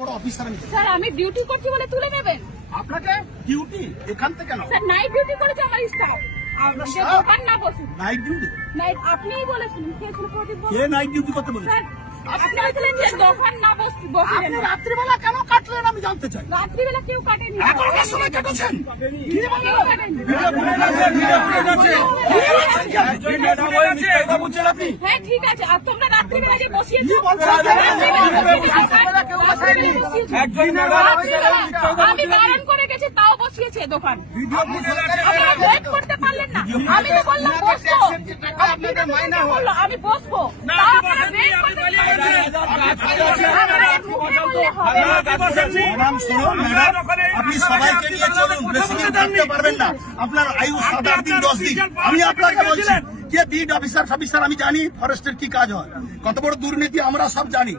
বড় অফিসার আমি। স্যার আমি ডিউটি করছি বলে তুলে নেবেন? আপনাকে ডিউটি এখান থেকে কেন? স্যার নাইট ডিউটি করেছে আমার স্টাফ। যে দোকান না বসে নাইট ডিউটি? নাইট আপনিই বলেছিলেন। কে ছিল প্রদীপ বাবু? কে নাইট ডিউটি করতে বলেছে? স্যার আপনি বলেছিলেন যে দোকান না বসে আপনি রাত্রিবেলা কেন কাটলেন আমি জানতে চাই। রাত্রিবেলা কেউ কাটেনি। এগারোটার সময় কেটেছেন? কি বলেন? কেউ কাটেনি। হ্যাঁ ঠিক আছে, আর তোমরা রাত্রিবেলা যে বসিয়েছো আমি বারণ করে গেছি তাও বসিয়েছে দোকান। আপনারা ওয়েট করতে পারলেন না? আমি তো বললাম বসবো, আমি বসবো, আপনি সবাইকে নিয়ে চলুন, বেশি দিন থাকতে পারবেন না। আপনার আয়ু 7-8 দিন 10 দিন। আমি আপনাকে বলছি কে বিড অফিসার আমি জানি ফরেস্টের কি কাজ হয়, কত বড় দুর্নীতি আমরা সব জানি।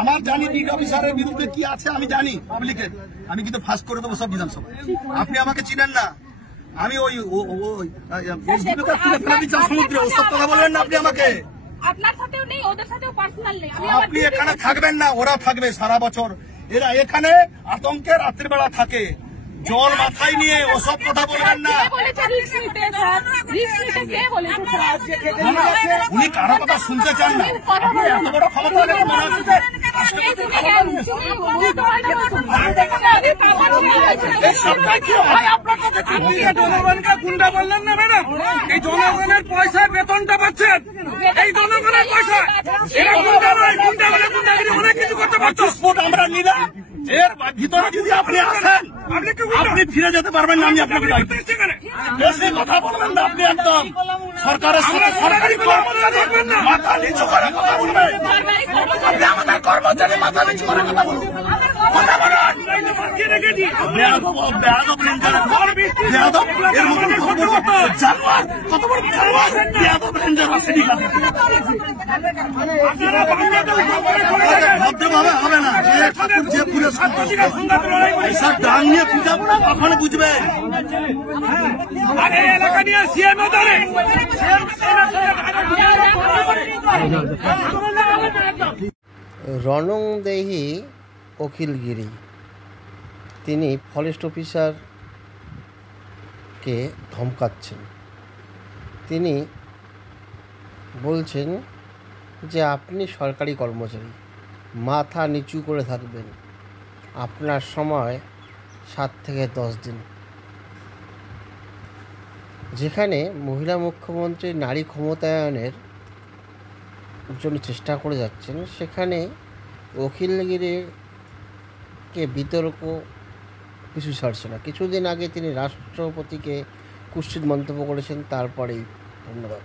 আমার জানি বিড অফিসারের বিরুদ্ধে কি আছে আমি জানি পাবলিকের। আমি কিন্তু ফাঁস করে দেবো সব বিধানসভা। আপনি আমাকে চিনেন না, আমি ওই সমুদ্রে ওসব কথা বলবেন না আপনি আমাকে। আপনার সাথেও নেই, ওদের সাথেও পার্সোনাল নেই। আপনি এখানে থাকবেন না, ওরা থাকবে সারা বছর। এরা এখানে আতঙ্কে রাত্রিবেলা থাকে, জল মাথায় নিয়ে ওসব কথা বলবেন না। উনি কারো কথা শুনতে চান না। এত বড় ক্ষমতা জনগণকে গুন্ডা বললেন না ম্যাডাম? এই জনগণের পয়সা বেতনটা পাচ্ছেন, এই জনগণের পয়সা। এরা গুন্ডা নয়, গুন্ডা হলে গুন্ডাগিরি অনেক কিছু করতে পারতো। আমরা নিলাম, এর ভিতরে যদি আপনি আসেন আপনি ফিরে যেতে পারবেন না। আমি আপনাকে বেশি কথা বলবেন না আপনি, একদম সরকারের সাথে সরকারি কর্মচারী মাথা নিচু করে কথা বলবেন। আপনি আমাদের কর্মচারী মাথা নিচু করে কথা বলুন, কথা বলুন। কত বড় ভদ্রভাবে হবে না, যে ঠাকুর যে পুরে এইসব ডাং নিয়ে পূজা করা কখনো বুঝবেন। এলাকা নিয়ে সিএম রণংদেহী অখিলগিরি তিনি ফরেস্ট অফিসারকে ধমকাচ্ছেন। তিনি বলছেন যে আপনি সরকারি কর্মচারী, মাথা নিচু করে থাকবেন, আপনার সময় 7 থেকে 10 দিন। যেখানে মহিলা মুখ্যমন্ত্রী নারী ক্ষমতায়নের জন্য চেষ্টা করে যাচ্ছেন, সেখানে অখিলগিরিকে বিতর্ক কিছু ছাড়ছে না। কিছুদিন আগে তিনি রাষ্ট্রপতিকে কুৎসিত মন্তব্য করেছেন, তারপরেই। ধন্যবাদ।